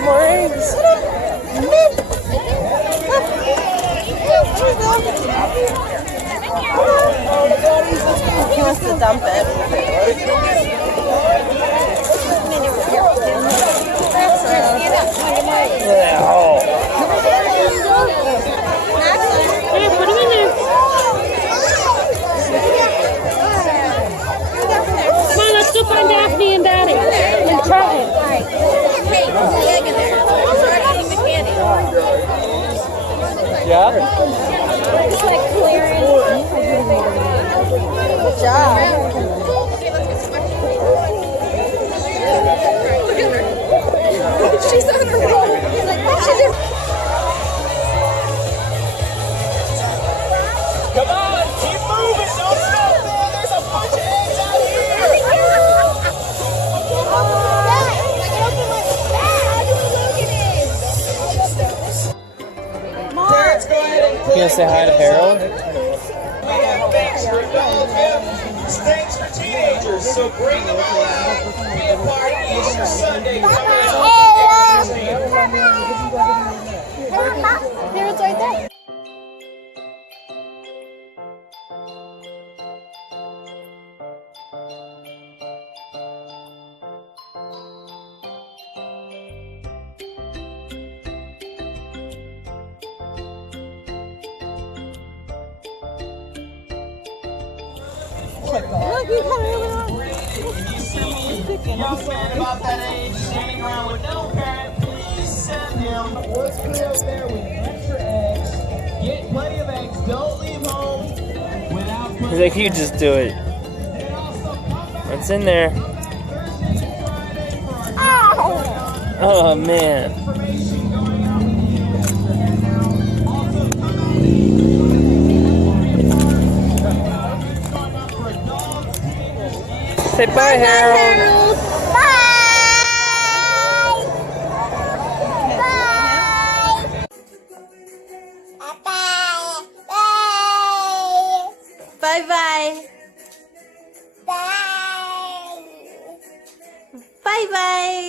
got more eggs. He wants to dump it. Hey, put him in there. Come on, let's go find Daphne and Daddy. And Trenton. Yeah? It's like clearing. Good job. She's on her roll. He's like, what you do? Come on, keep moving, don't stop there. There's a bunch of eggs out here. Parents, go ahead and You gonna say hi to Harold? we have things for adults, we have things for teenagers, so bring them all out. Be a part of Easter Sunday coming up. Parents right there. When you see a young man about that age standing around with no parent, please send him. What's good up there with extra eggs? Get plenty of eggs. Don't leave home without He's like, you just do it. What's in there? Oh, man. Say bye, Harold. Bye-bye. Bye-bye.